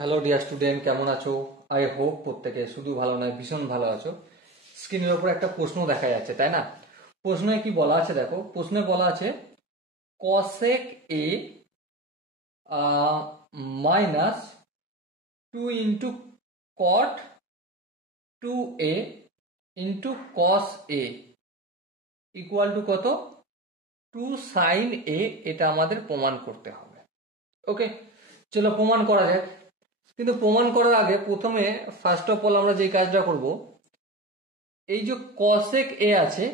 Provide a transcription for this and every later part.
Hello dear student, কেমন আছো? I hope প্রত্যেকে শুধু ভালো নয় ভীষণ ভালো আছো। স্ক্রিনের উপর একটা প্রশ্ন দেখা যাচ্ছে, তাই না? প্রশ্নে কি বলা আছে দেখো, প্রশ্নে বলা আছে cosec A minus 2 × cot 2a × cos A equal to কত? 2 সাইন এ। এটা আমাদের প্রমাণ করতে হবে। ওকে, চলো প্রমাণ করা যাক। কিন্তু প্রমাণ করার আগে প্রথমে ফার্স্ট অফ অল আমরা যে কাজটা করব, এই যে কসেক এ আছে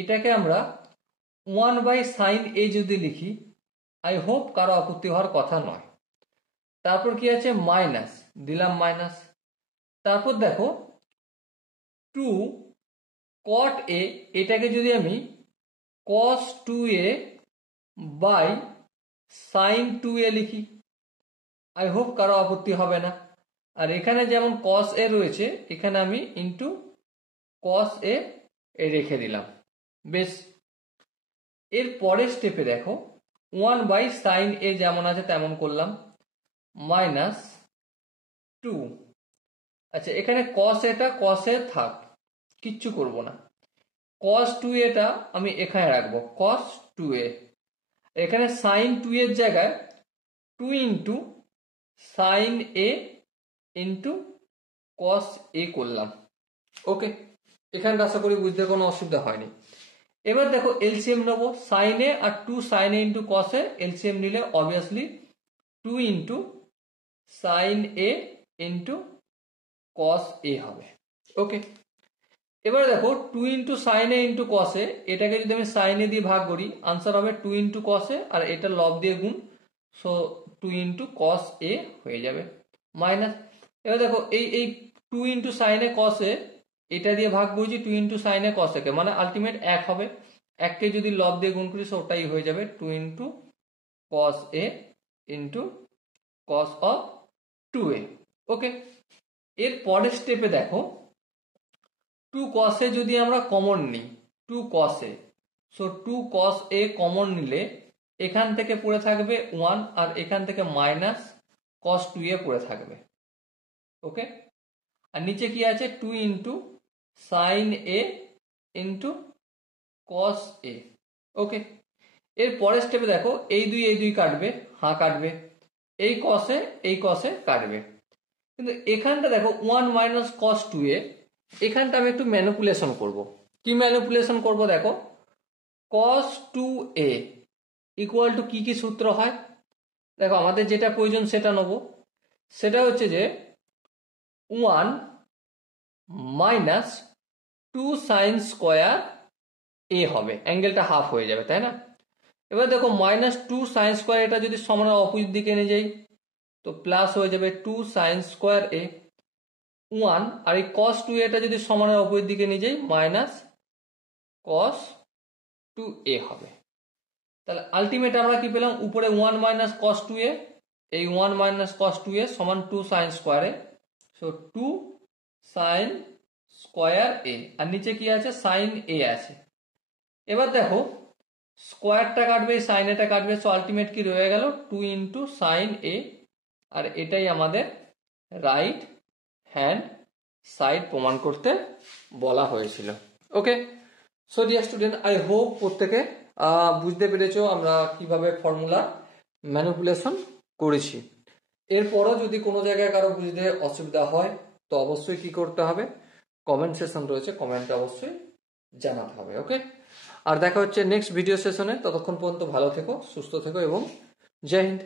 এটাকে আমরা 1/sin a যদি লিখি, আই হোপ কারো আপত্তি হওয়ার কথা নয়। তারপর কি আছে? মাইনাস দিলাম, মাইনাস। তারপর দেখো 2 cot a, এটাকে যদি আমি cos 2a by sin 2a লিখি, আই হোপ কারো আপত্তি হবে না। আর এখানে যেমন cos a রয়েছে, এখানে আমি ইন্টু cos a রেখে দিলাম। বেশ, এর পরের স্টেপে দেখো 1/sin a যেমন আছে তেমন করলাম, মাইনাস 2। আচ্ছা, এখানে cos এটা cos a থাক, কিচ্ছু করব না। cos 2a টা আমি এখানে রাখবো, cos 2a। এখানে sin 2 এর জায়গায় 2 × sin a × cos a করলাম। ওকে, এখানে আশা করি বুঝতে কোনো অসুবিধা হয়নি। এবার দেখো এলসিএম নেব, sin a আর 2 sin a × cos a LCM নিলে obviously 2 × sin a × cos a হবে। ওকে, এবার দেখো 2 × sin a × cos a, এটাকে যদি আমি sin a দিয়ে ভাগ করি আনসার হবে 2 × cos a, আর এটা লব দিয়ে গুণ, সো 2 × cos a হয়ে যাবে, মাইনাস। এবার দেখো এই 2 × sin a cos a এটা দিয়ে ভাগ করেছি 2 × sin a cos a কে, মানে আলটিমেট 1 হবে। 1 কে যদি লব দিয়ে গুণ করি ওটাই হয়ে যাবে 2 × cos a × cos of 2a। ওকে, এর পরের স্টেপে দেখো 2 cos a যদি আমরা কমন নিই, 2 cos a, so 2 cos a common নিলে এখান থেকে পড়ে থাকবে 1, আর এখান থেকে মাইনাস cos 2a পড়ে থাকবে। ওকে, আর নিচে কি আছে? 2 × sin a × cos a। ওকে, এর পরের স্টেপে দেখো এই দুই কাটবে, হ্যাঁ কাটবে, এই cos a কাটবে। কিন্তু এখানটা দেখো 1 - cos 2a, এখানটা আমি একটু ম্যানিপুলেশন করব। কি ম্যানিপুলেশন করব? দেখো cos 2a ইকুয়াল টু কি সূত্র হয়? দেখো আমাদের যেটা প্রয়োজন সেটা নেব। সেটা হচ্ছে যে 1 - 2 sin স্কয়ার a হবে, অ্যাঙ্গেলটা হাফ হয়ে যাবে, তাই না? এবার দেখো -2 sin স্কয়ার, এটা যদি সমানের অপোজিট দিকে নিয়ে যাই তো প্লাস হয়ে যাবে 2 sin স্কয়ার a 1, আর এই cos 2a এটা যদি সমানের অপোজিট দিকে নিয়ে যাই মাইনাস cos 2a হবে। তাহলে আলটিমেট আমরা কি পেলাম? উপরে 1 - cos 2a, এই 1 - cos 2a সমান 2 sin square a, so 2 sin square a, আর নিচে কি আছে? sin a আছে। এবার দেখো স্কয়ারটা কাটবে, sin এটা কাটবে, সো আলটিমেট কি রয়ে গেল? 2 × sin a, আর এটাই আমাদের রাইট হ্যান্ড সাইড প্রমাণ করতে বলা হয়েছিল। Okay, so dear student, I hope প্রত্যেকে বুঝতে পেরেছো আমরা কিভাবে ফর্মুলা ম্যানিপুলেশন করেছি। এরপরও যদি কোনো জায়গায় কারো বুঝতে অসুবিধা হয় তো অবশ্যই কি করতে হবে? কমেন্ট সেশন রয়েছে, কমেন্টে অবশ্যই জানাতে হবে। ওকে, আর দেখা হচ্ছে নেক্সট ভিডিও সেশনে। ততক্ষণ পর্যন্ত ভালো থেকো, সুস্থ থেকো এবং জয় হিন্দ।